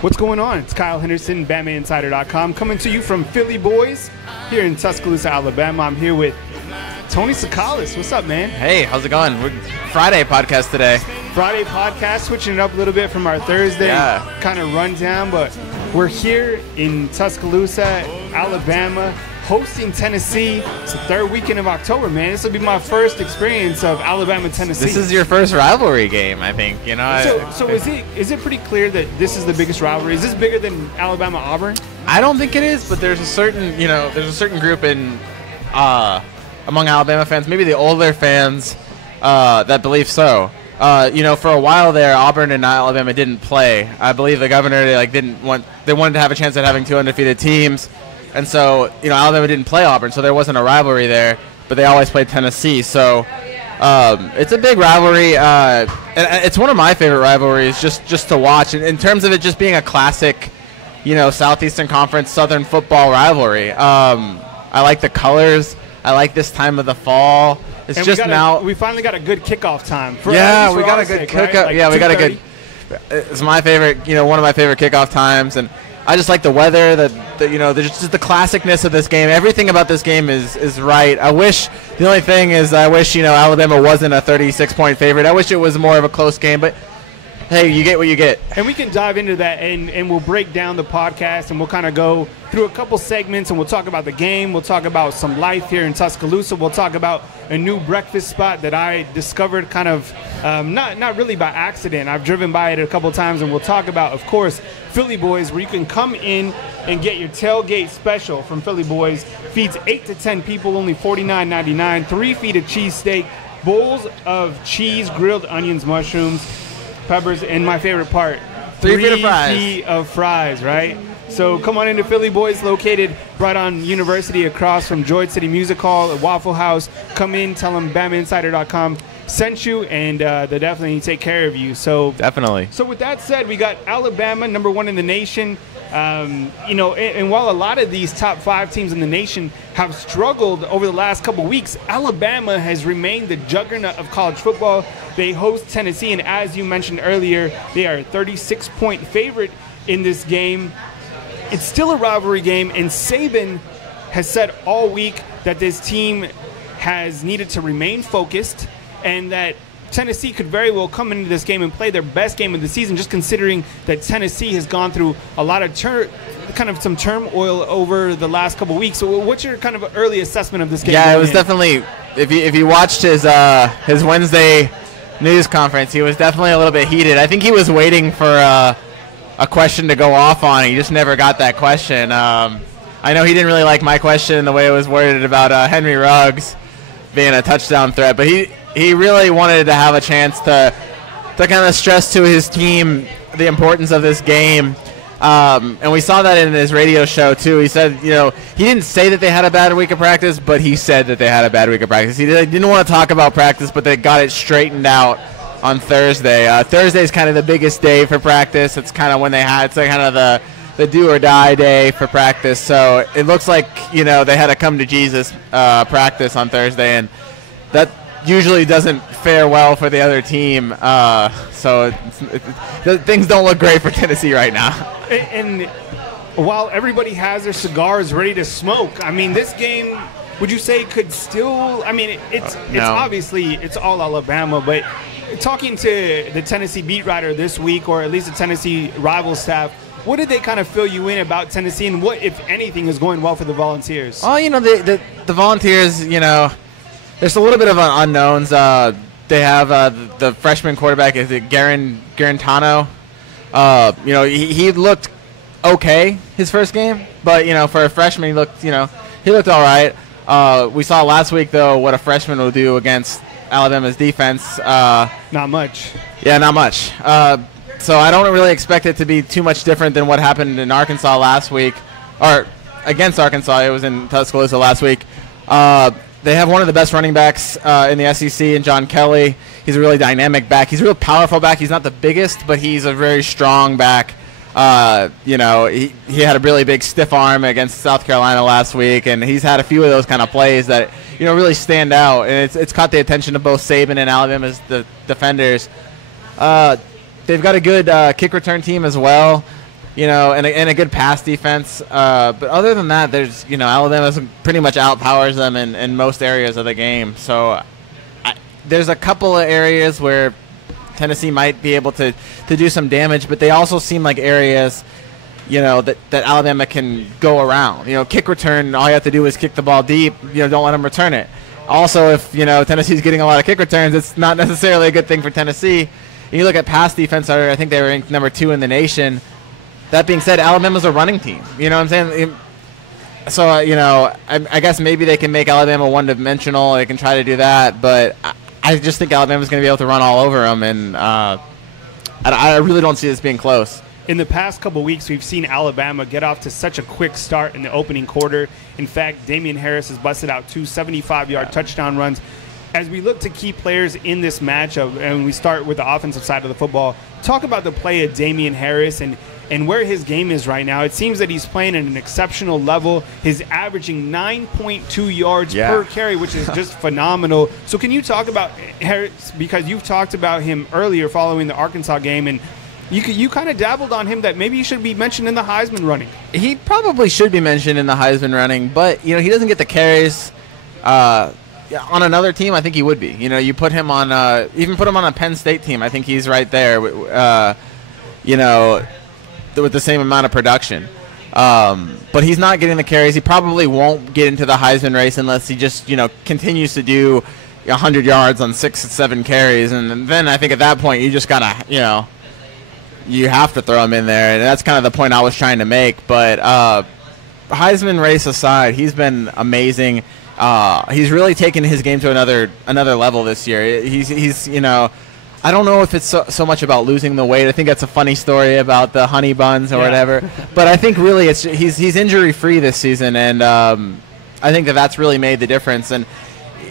What's going on? It's Kyle Henderson, BatmanInsider.com, coming to you from Philly Boyz here in Tuscaloosa, Alabama. I'm here with Tony Tsoukalas. What's up, man? Hey, how's it going? Friday podcast today. Friday podcast, switching it up a little bit from our Thursday kind of rundown, but we're here in Tuscaloosa, Alabama, hosting Tennessee. It's the third weekend of October, man. This will be my first experience of Alabama-Tennessee. This is your first rivalry game, I think. You know. So is it pretty clear that this is the biggest rivalry? Is this bigger than Alabama-Auburn? I don't think it is, but there's a certain group in among Alabama fans, maybe the older fans, that believe so. For a while there, Auburn and Alabama didn't play. I believe the governor they wanted to have a chance at having two undefeated teams. And so, Alabama didn't play Auburn, so there wasn't a rivalry there, but they always played Tennessee. So it's a big rivalry. And it's one of my favorite rivalries just to watch. In terms of it just being a classic, Southeastern Conference Southern football rivalry. I like the colors. I like this time of the fall. It's just now. We finally got a good kickoff time. We got a good kickoff. Right? Yeah, we got a good. It's my favorite. One of my favorite kickoff times, and I just like the weather. Just the classicness of this game. Everything about this game is right. I wish Alabama wasn't a 36-point favorite. I wish it was more of a close game, but hey, you get what you get. And we can dive into that, and we'll break down the podcast, and we'll kind of go through a couple segments, and we'll talk about the game. We'll talk about some life here in Tuscaloosa. We'll talk about a new breakfast spot that I discovered kind of not really by accident. I've driven by it a couple times, and we'll talk about, of course, Philly Boyz, where you can come in and get your tailgate special from Philly Boyz. Feeds 8 to 10 people, only $49.99. 3 feet of cheesesteak, bowls of cheese, grilled onions, mushrooms, peppers, and my favorite part, 3 feet of fries. 3 feet of fries, right? So come on into Philly Boyz, located right on University across from Droid City Music Hall at Waffle House. Come in, tell them BatmanInsider.com sent you, and they'll definitely take care of you. So definitely. So with that said, we got Alabama, #1 in the nation. And while a lot of these top 5 teams in the nation have struggled over the last couple weeks, Alabama has remained the juggernaut of college football. They host Tennessee, and as you mentioned earlier, they are a 36-point favorite in this game. It's still a rivalry game, and Saban has said all week that this team has needed to remain focused and that Tennessee could very well come into this game and play their best game of the season, just considering that Tennessee has gone through a lot of some turmoil over the last couple weeks. So what's your kind of early assessment of this game? Yeah, it was definitely, if you watched his Wednesday news conference, he was definitely a little bit heated. I think he was waiting for a question to go off on. He just never got that question. I know he didn't really like my question, the way it was worded about Henry Ruggs being a touchdown threat, but he really wanted to have a chance to kind of stress to his team the importance of this game. And we saw that in his radio show, too. He said, he didn't say that they had a bad week of practice, but he said that they had a bad week of practice. He didn't want to talk about practice, but they got it straightened out on Thursday. Thursday is kind of the biggest day for practice. It's kind of when it's like kind of the do-or-die day for practice. So it looks like, they had a come-to-Jesus practice on Thursday, and that usually doesn't fare well for the other team. So things don't look great for Tennessee right now. And while everybody has their cigars ready to smoke, I mean, this game, would you say could still – I mean, it's obviously it's all Alabama, but talking to the Tennessee beat writer this week, or at least the Tennessee rival staff, what did they kind of fill you in about Tennessee, and what, if anything, is going well for the Volunteers? Oh, the Volunteers, there's a little bit of unknowns. They have the freshman quarterback, is it Garantano? He looked okay his first game, but for a freshman, he looked all right. We saw last week though what a freshman will do against Alabama's defense. Not much. Yeah, not much. So I don't really expect it to be too much different than what happened in Arkansas last week, or against Arkansas. It was in Tuscaloosa last week. They have one of the best running backs in the SEC in John Kelly. He's a really dynamic back. He's a real powerful back. He's not the biggest, but he's a very strong back. He had a really big stiff arm against South Carolina last week, and he's had a few of those kind of plays that really stand out. And it's caught the attention of both Saban and Alabama's defenders. They've got a good kick return team as well. and a good pass defense. But other than that, there's, Alabama pretty much outpowers them in most areas of the game. So there's a couple of areas where Tennessee might be able to do some damage, but they also seem like areas, that Alabama can go around. Kick return, all you have to do is kick the ball deep. Don't let them return it. Also, if, Tennessee's getting a lot of kick returns, it's not necessarily a good thing for Tennessee. And you look at pass defense, I think they were ranked number 2 in the nation. That being said, Alabama's a running team. You know what I'm saying? So, I guess maybe they can make Alabama one-dimensional. They can try to do that, but I just think Alabama's going to be able to run all over them, and I really don't see this being close. In the past couple weeks, we've seen Alabama get off to such a quick start in the opening quarter. In fact, Damien Harris has busted out 2 75-yard touchdown runs. As we look to key players in this matchup, and we start with the offensive side of the football, talk about the play of Damien Harris and where his game is right now. It seems that he's playing at an exceptional level. He's averaging 9.2 yards per carry, which is just phenomenal. So can you talk about Harris, because you've talked about him earlier following the Arkansas game, and you kind of dabbled on him that maybe he should be mentioned in the Heisman running. He probably should be mentioned in the Heisman running, but, he doesn't get the carries. On another team, I think he would be. You put him on even put him on a Penn State team, I think he's right there, with the same amount of production. But he's not getting the carries. He probably won't get into the Heisman race unless he just, continues to do 100 yards on 6 or 7 carries. And then I think at that point you just got to, you have to throw him in there. And that's kind of the point I was trying to make. But Heisman race aside, he's been amazing. He's really taken his game to another level this year. He's I don't know if it's so much about losing the weight. I think that's a funny story about the honey buns or whatever. But I think really he's injury free this season, and I think that's really made the difference. And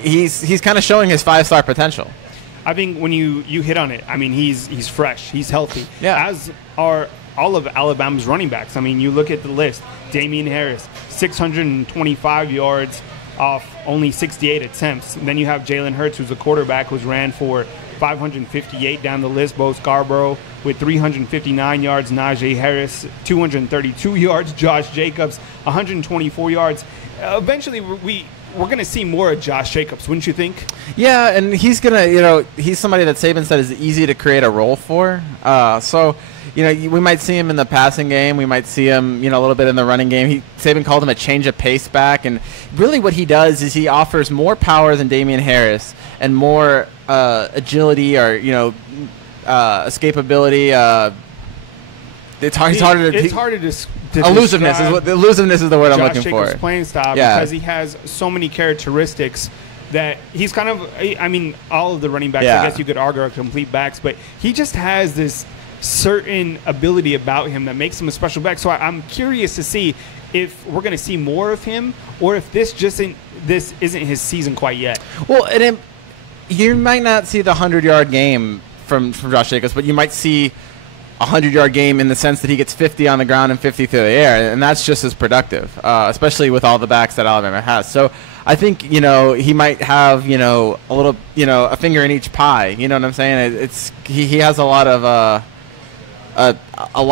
he's kind of showing his 5-star potential. I think when you hit on it, I mean, he's fresh, he's healthy. Yeah. As are all of Alabama's running backs. I mean, you look at the list. Damien Harris, 625 yards off only 68 attempts. And then you have Jalen Hurts, who's a quarterback, who's ran for 558 down the list. Bo Scarborough with 359 yards. Najee Harris, 232 yards. Josh Jacobs, 124 yards. Eventually, we're going to see more of Josh Jacobs, wouldn't you think? Yeah, and he's going to, he's somebody that Saban said is easy to create a role for. So, we might see him in the passing game. We might see him, a little bit in the running game. Saban called him a change of pace back. And really what he does is he offers more power than Damien Harris and more agility or, escapability. It's harder to elusiveness is the word I'm looking Jacobs' for. Playing style, because he has so many characteristics that he's kind of, I mean, all of the running backs, I guess you could argue are complete backs, but he just has this certain ability about him that makes him a special back. So I'm curious to see if we're going to see more of him, or if this isn't his season quite yet. Well, and you might not see the 100-yard game from Josh Jacobs, but you might see a 100-yard game in the sense that he gets 50 on the ground and 50 through the air, and that's just as productive, especially with all the backs that Alabama has. So I think, he might have, a little, a finger in each pie. You know what I'm saying? He has a lot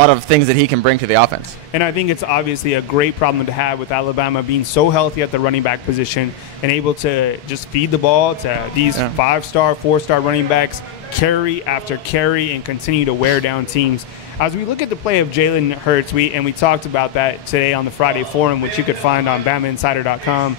of things that he can bring to the offense. And I think it's obviously a great problem to have with Alabama being so healthy at the running back position and able to just feed the ball to these 5-star, 4-star running backs, carry after carry, and continue to wear down teams. As we look at the play of Jalen Hurts, we talked about that today on the Friday Forum, which you could find on BamaInsider.com.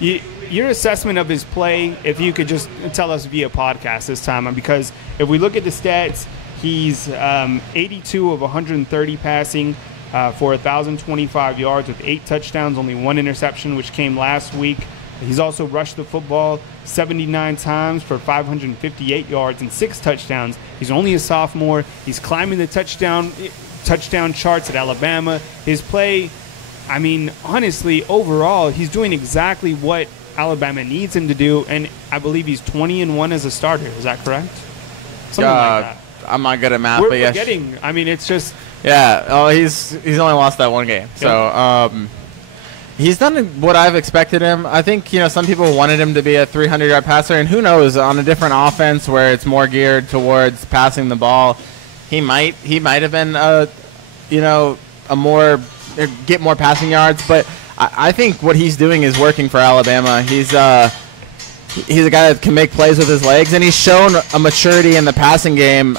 Your assessment of his play, if you could just tell us via podcast this time, because if we look at the stats, he's 82 of 130 passing for 1,025 yards with 8 touchdowns, only 1 interception, which came last week. He's also rushed the football 79 times for 558 yards and 6 touchdowns. He's only a sophomore. He's climbing the touchdown charts at Alabama. His play, I mean, honestly, overall, he's doing exactly what Alabama needs him to do, and I believe he's 20-1 as a starter. Is that correct? Something like that. I'm not good at math, We're but yeah. forgetting. I mean, it's just... Yeah. Oh, he's only lost that one game. So he's done what I've expected him. I think, some people wanted him to be a 300-yard passer, and who knows, on a different offense where it's more geared towards passing the ball, he might have been a get more passing yards. But I think what he's doing is working for Alabama. He's a guy that can make plays with his legs, and he's shown a maturity in the passing game.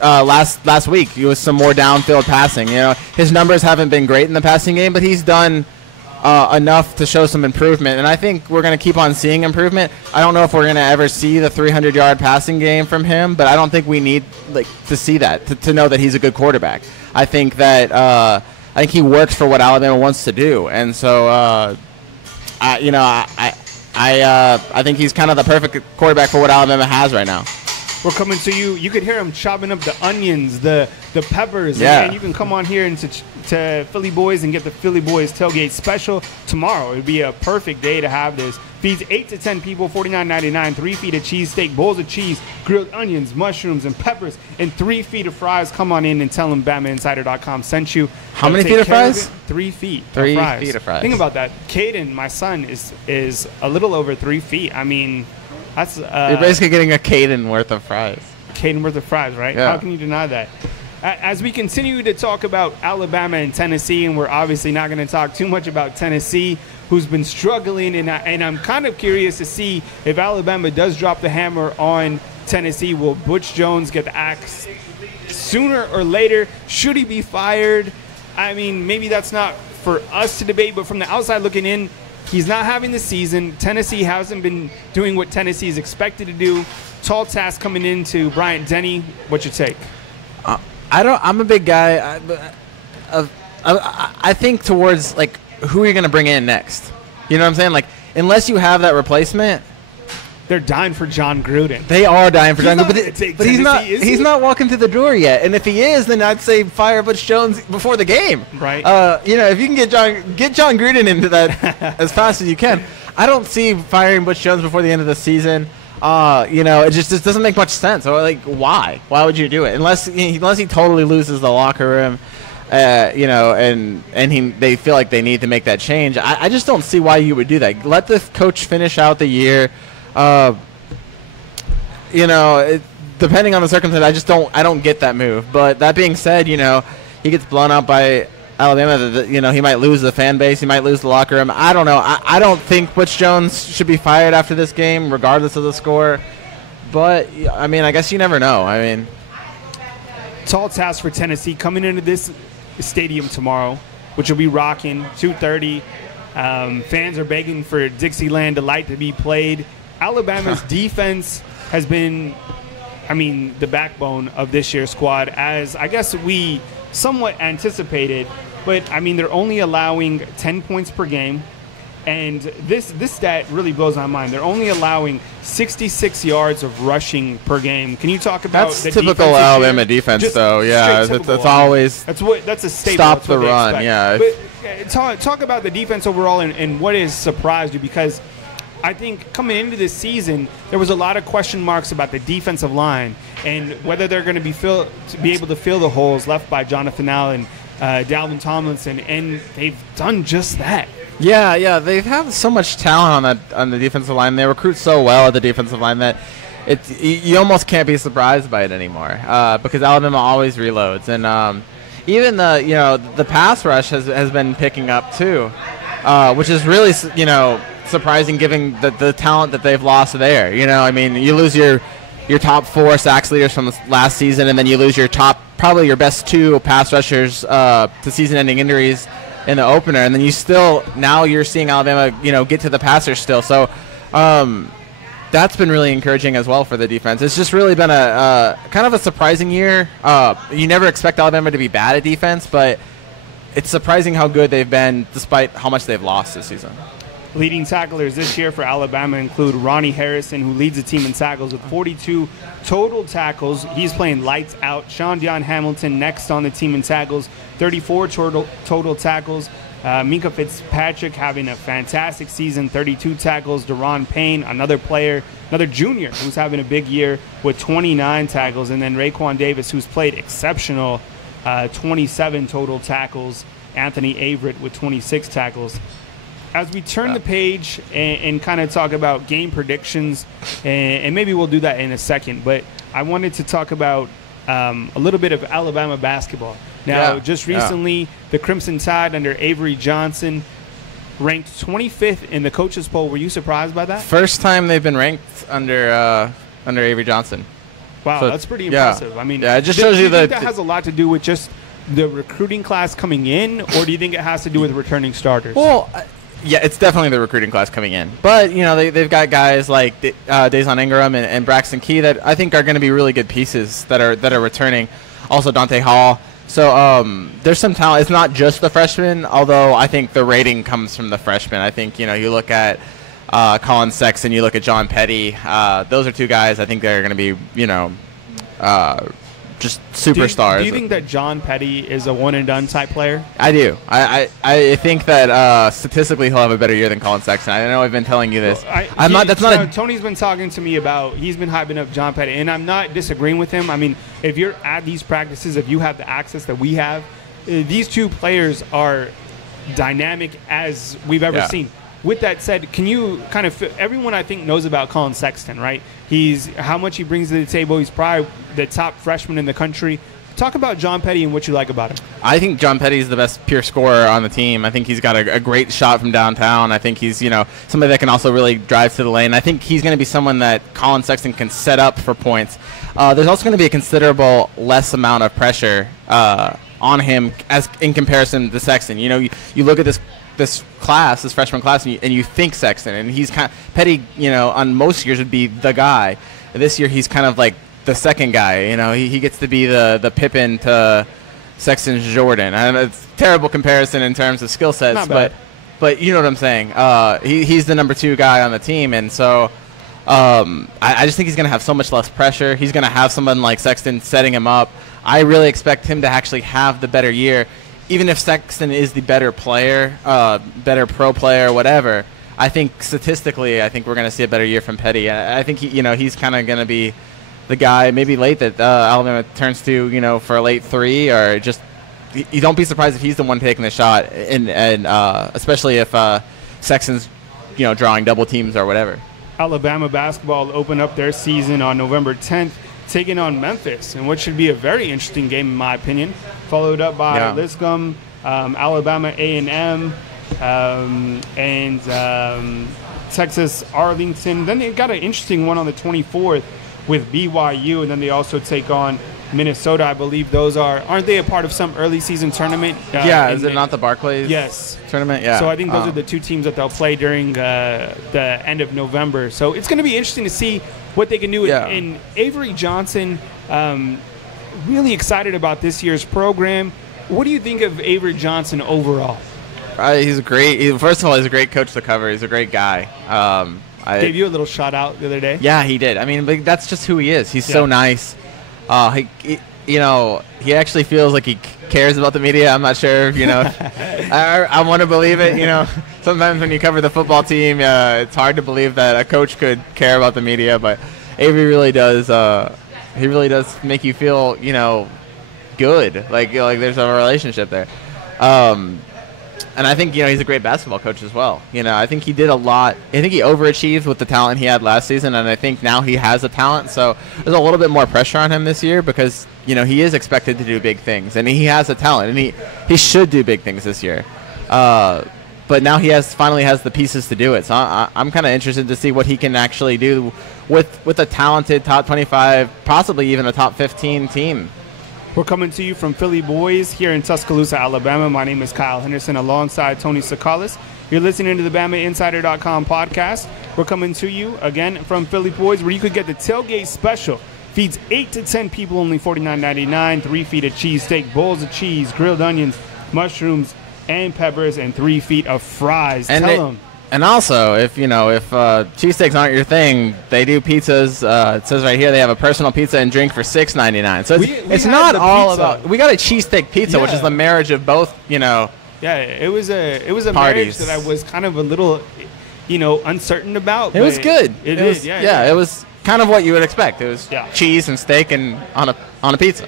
Last week, he was some more downfield passing. His numbers haven't been great in the passing game, but he's done enough to show some improvement, and I think we're going to keep on seeing improvement. I don't know if we're going to ever see the 300-yard passing game from him, but I don't think we need to see that to know that he's a good quarterback. I think that I think he works for what Alabama wants to do, and so I think he's kind of the perfect quarterback for what Alabama has right now. We're coming to you. You could hear him chopping up the onions, the peppers. Yeah. And you can come on here and to Philly Boys and get the Philly Boys tailgate special tomorrow. It would be a perfect day to have this. Feeds 8 to 10 people, $49.99. 3 feet of cheesesteak, bowls of cheese, grilled onions, mushrooms, and peppers, and 3 feet of fries. Come on in and tell them BamaInsider.com sent you. How many feet of fries? 3 feet. 3 feet of fries. Think about that. Caden, my son, is a little over 3 feet. I mean, that's you're basically getting a Caden worth of fries. Caden worth of fries, right? Yeah. How can you deny that? As we continue to talk about Alabama and Tennessee, and we're obviously not going to talk too much about Tennessee, who's been struggling, and I'm kind of curious to see if Alabama does drop the hammer on Tennessee. Will Butch Jones get the axe sooner or later? Should he be fired? I mean, maybe that's not for us to debate, but from the outside looking in, he's not having the season. Tennessee hasn't been doing what Tennessee is expected to do. Tall task coming into Bryant Denny. What's your take? I'm a big guy. I think towards who are you going to bring in next? You know what I'm saying? Unless you have that replacement, they're dying for John Gruden. They are dying for John Gruden, but he's not walking through the door yet. And if he is, then I'd say fire Butch Jones before the game. Right. If you can get John Gruden into that as fast as you can. I don't see firing Butch Jones before the end of the season. It just doesn't make much sense. So, why? Why would you do it? Unless he totally loses the locker room, and they feel like they need to make that change. I just don't see why you would do that. Let the coach finish out the year. Depending on the circumstance, I don't get that move. But that being said, he gets blown out by Alabama. He might lose the fan base. He might lose the locker room. I don't know. I don't think Butch Jones should be fired after this game, regardless of the score. But, I guess you never know. Tall task for Tennessee coming into this stadium tomorrow, which will be rocking, 2:30. Fans are begging for Dixieland Delight to be played. Alabama's defense has been, the backbone of this year's squad, as I guess we somewhat anticipated. But, they're only allowing 10 points per game. And this stat really blows my mind. They're only allowing 66 yards of rushing per game. Can you talk about the typical Alabama defense, though? Yeah, that's always that's a staple. Stop the run. Yeah. But talk about the defense overall and what has surprised you, because I think coming into this season, there was a lot of question marks about the defensive line and whether they're going to be able to fill the holes left by Jonathan Allen, Dalvin Tomlinson, and they've done just that. Yeah, they have so much talent on the defensive line. They recruit so well at the defensive line that you almost can't be surprised by it anymore, because Alabama always reloads, and even the pass rush has been picking up too, which is really surprising given the talent that they've lost there. You lose your top 4 sacks leaders from last season, and then you lose probably your best 2 pass rushers to season-ending injuries in the opener, and then you're seeing Alabama get to the passer still. So that's been really encouraging as well for the defense. It's just really been a kind of a surprising year. You never expect Alabama to be bad at defense, but it's surprising how good they've been despite how much they've lost this season. Leading tacklers this year for Alabama include Ronnie Harrison, who leads the team in tackles with 42 total tackles. He's playing lights out. Sean Dion Hamilton next on the team in tackles, 34 total tackles. Minka Fitzpatrick having a fantastic season, 32 tackles. Deron Payne, another junior who's having a big year with 29 tackles. And then Raekwon Davis, who's played exceptional, 27 total tackles. Anthony Averett with 26 tackles. As we turn the page and kind of talk about game predictions, and maybe we'll do that in a second, but I wanted to talk about a little bit of Alabama basketball. Now, Yeah, just yeah. recently, the Crimson Tide under Avery Johnson ranked 25th in the coaches poll. Were you surprised by that? First time they've been ranked under Avery Johnson. Wow, So, that's pretty yeah. impressive. I mean, Yeah, it just do shows you think that that has a lot to do with just the recruiting class coming in, or do you think it has to do with returning starters? Well, yeah, it's definitely the recruiting class coming in. But, you know, they've got guys like Dazon Ingram and Braxton Key that I think are going to be really good pieces that are returning. Also, Dante Hall. So there's some talent. It's not just the freshmen, although I think the rating comes from the freshmen. I think, you know, you look at Colin Sexton, you look at John Petty. Those are two guys I think they're going to be, you know, just superstars. Do you think that John Petty is a one-and-done type player? I do. I think that statistically he'll have a better year than Colin Sexton. I know I've been telling you this. Tony's been talking to me about, he's been hyping up John Petty, and I'm not disagreeing with him. I mean, if you're at these practices, if you have the access that we have, these two players are dynamic as we've ever seen. With that said, can you kind of everyone I think knows about Colin Sexton, right? He's how much he brings to the table. He's probably the top freshman in the country. Talk about John Petty and what you like about him. I think John Petty is the best pure scorer on the team. I think he's got a great shot from downtown. I think he's, you know, somebody that can also really drive to the lane. I think he's going to be someone that Colin Sexton can set up for points. There's also going to be a considerable less amount of pressure on him as in comparison to Sexton. You know, you look at this class, this freshman class, and you think Sexton, and he's kind of Petty, you know, on most years would be the guy. This year he's kind of like the second guy. You know, he gets to be the Pippen to Sexton's Jordan. And it's a terrible comparison in terms of skill sets, but you know what I'm saying. He's the number 2 guy on the team, and so I just think he's going to have so much less pressure. He's going to have someone like Sexton setting him up. I really expect him to actually have the better year. Even if Sexton is the better player, better pro player, whatever, I think statistically, I think we're going to see a better year from Petty. I think he's kind of going to be the guy, maybe late that Alabama turns to, you know, for a late 3, or just you don't be surprised if he's the one taking the shot, and especially if Sexton's, you know, drawing double teams or whatever. Alabama basketball opened up their season on November 10th, taking on Memphis, and what should be a very interesting game in my opinion. Followed up by Lipscomb, Alabama A&M, and Texas Arlington. Then they got an interesting one on the 24th with BYU, and then they also take on Minnesota. I believe those aren't they a part of some early season tournament? Is it not the Barclays tournament? Yeah. So I think those are the two teams that they'll play during the end of November. So it's going to be interesting to see what they can do. And Avery Johnson, really excited about this year's program. What do you think of Avery Johnson overall? He's first of all, he's a great coach to cover. He's a great guy. Gave you a little shout out the other day. Yeah, he did. I mean, that's just who he is. He's so nice. He actually feels like he cares about the media. I'm not sure, you know. I want to believe it, you know. Sometimes when you cover the football team, it's hard to believe that a coach could care about the media, but Avery really does. He really does make you feel, you know, good. Like there's a relationship there. And I think, you know, he's a great basketball coach as well. You know, I think he did a lot. I think he overachieved with the talent he had last season, and I think now he has the talent. So there's a little bit more pressure on him this year because, you know, he is expected to do big things, and he has the talent, and he should do big things this year. But now he finally has the pieces to do it. So I'm kind of interested to see what he can actually do with a talented top 25, possibly even a top 15 team. We're coming to you from Philly Boyz here in Tuscaloosa, Alabama. My name is Kyle Henderson alongside Tony Tsoukalas. You're listening to the BamaInsider.com podcast. We're coming to you again from Philly Boyz, where you could get the tailgate special. Feeds 8 to 10 people, only $49.99. 3 feet of cheesesteak, bowls of cheese, grilled onions, mushrooms, and peppers, and 3 feet of fries. Tell them. And also, if cheesesteaks aren't your thing, they do pizzas. It says right here they have a personal pizza and drink for $6.99. So it's not all about. We got a cheesesteak pizza, which is the marriage of both. You know. Yeah, it was a parties. Marriage that I was kind of a little, you know, uncertain about. It was good. It was kind of what you would expect. It was cheese and steak and on a pizza.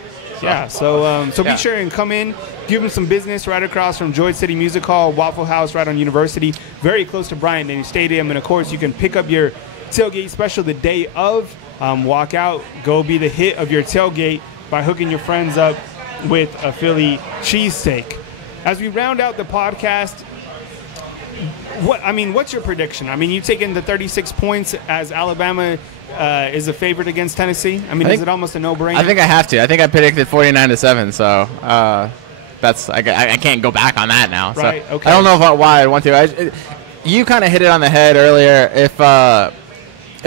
So be sure and come in. Give them some business right across from Joy City Music Hall, Waffle House right on University, very close to Bryant-Denny Stadium. And, of course, you can pick up your tailgate special the day of. Walk out, go be the hit of your tailgate by hooking your friends up with a Philly cheesesteak. As we round out the podcast, what's your prediction? I mean, you taking the 36 points as Alabama is a favorite against Tennessee? I mean, is it almost a no-brainer? I think I have to. I think I predicted 49-7, so I can't go back on that now. Right, so okay. I don't know why I want to. You kind of hit it on the head earlier. If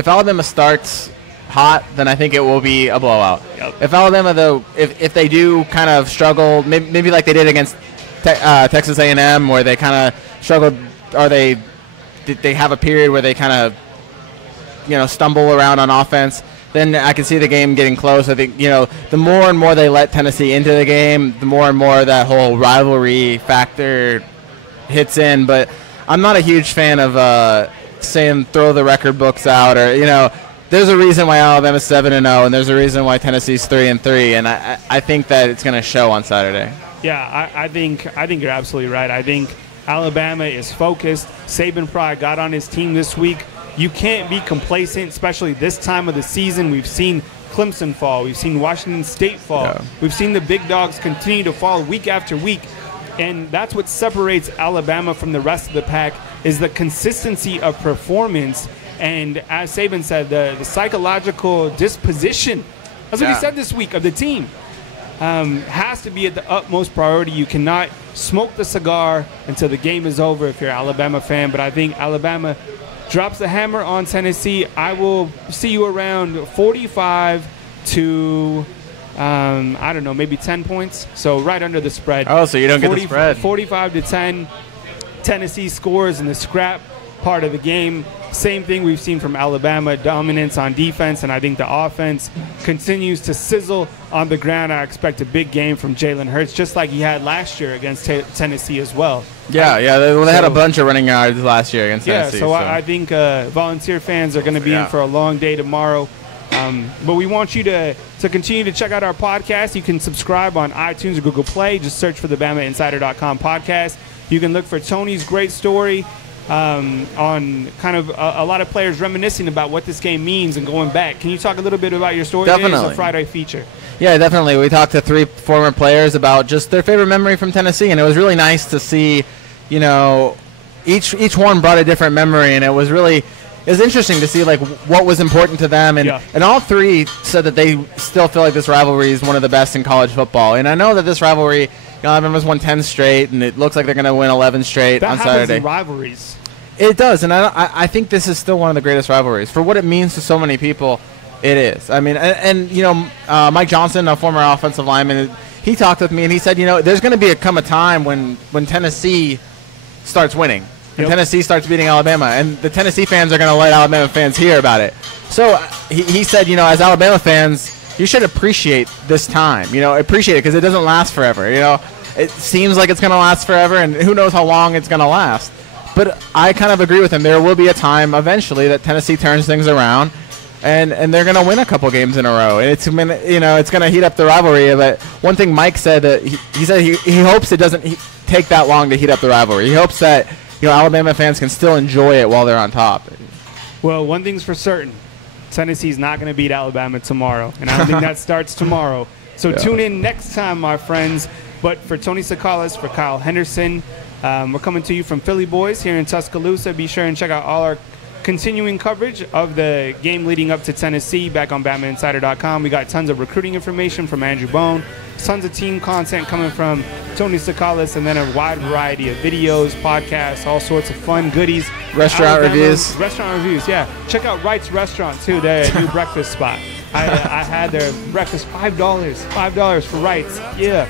Alabama starts hot, then I think it will be a blowout. Yep. If Alabama, though, if they do kind of struggle, maybe like they did against Texas A&M, where they kind of struggled, or they have a period where they kind of stumble around on offense, then I can see the game getting close. I think the more and more they let Tennessee into the game, the more and more that whole rivalry factor hits in. But I'm not a huge fan of saying throw the record books out, or there's a reason why Alabama's 7-0, and there's a reason why Tennessee's 3-3, and I think that it's going to show on Saturday. Yeah, I think you're absolutely right. I think Alabama is focused. Saban Fry got on his team this week. You can't be complacent, especially this time of the season. We've seen Clemson fall. We've seen Washington State fall. Yeah. We've seen the big dogs continue to fall week after week. And that's what separates Alabama from the rest of the pack, is the consistency of performance. And as Saban said, the psychological disposition, that's what he said this week, of the team, has to be at the utmost priority. You cannot smoke the cigar until the game is over if you're an Alabama fan. But I think Alabama drops the hammer on Tennessee. I will see you around 45 to, I don't know, maybe 10 points. So right under the spread. Oh, so you don't get the spread. 45 to 10. Tennessee scores in the scrap part of the game. Same thing we've seen from Alabama, dominance on defense, and I think the offense continues to sizzle on the ground. I expect a big game from Jalen Hurts, just like he had last year against Tennessee as well. Yeah, they had a bunch of running yards last year against Tennessee. So I think Volunteer fans are going to be in for a long day tomorrow. But we want you to continue to check out our podcast. You can subscribe on iTunes or Google Play. Just search for the BamaInsider.com podcast. You can look for Tony's great story on kind of a lot of players reminiscing about what this game means and going back. Can you talk a little bit about your story? Definitely. It's a Friday feature. Yeah, definitely. We talked to 3 former players about just their favorite memory from Tennessee, and it was really nice to see, each one brought a different memory, and it was interesting to see like what was important to them, and all 3 said that they still feel like this rivalry is one of the best in college football. And I know that this rivalry, Alabama's won 10 straight, and it looks like they're going to win 11 straight on Saturday. That happens in rivalries. It does, and I think this is still one of the greatest rivalries. For what it means to so many people, it is. I mean, Mike Johnson, a former offensive lineman, he talked with me, and he said, there's going to come a time when Tennessee starts winning, and Tennessee starts beating Alabama, and the Tennessee fans are going to let Alabama fans hear about it. So he said, as Alabama fans, you should appreciate this time. Appreciate it, because it doesn't last forever. It seems like it's going to last forever, and who knows how long it's going to last. But I kind of agree with him. There will be a time eventually that Tennessee turns things around, and they're going to win a couple games in a row. And it's going to heat up the rivalry. But one thing Mike said, that he said he hopes it doesn't take that long to heat up the rivalry. He hopes that Alabama fans can still enjoy it while they're on top. Well, one thing's for certain: Tennessee's not going to beat Alabama tomorrow, and I don't think that starts tomorrow. So tune in next time, my friends. But for Tony Tsoukalas, for Kyle Henderson, we're coming to you from Philly Boyz here in Tuscaloosa. Be sure and check out all our continuing coverage of the game leading up to Tennessee back on BamaInsider.com. We got tons of recruiting information from Andrew Bone, tons of team content coming from Tony Tsoukalas, and then a wide variety of videos, podcasts, all sorts of fun goodies. Restaurant reviews. Yeah. Check out Wright's Restaurant, too, their new breakfast spot. I had their breakfast, $5 for Wright's. Yeah.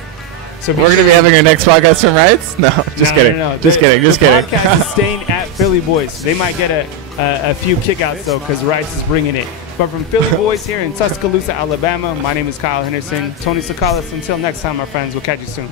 So we're going to be having our next podcast from Wright's? No, just kidding. No. Just kidding. The podcast is staying at Philly Boyz. They might get a few kickouts, though, because Wright's is bringing it. But from Philly Boyz here in Tuscaloosa, Alabama, my name is Kyle Henderson. Tony Tsoukalas. Until next time, my friends, we'll catch you soon.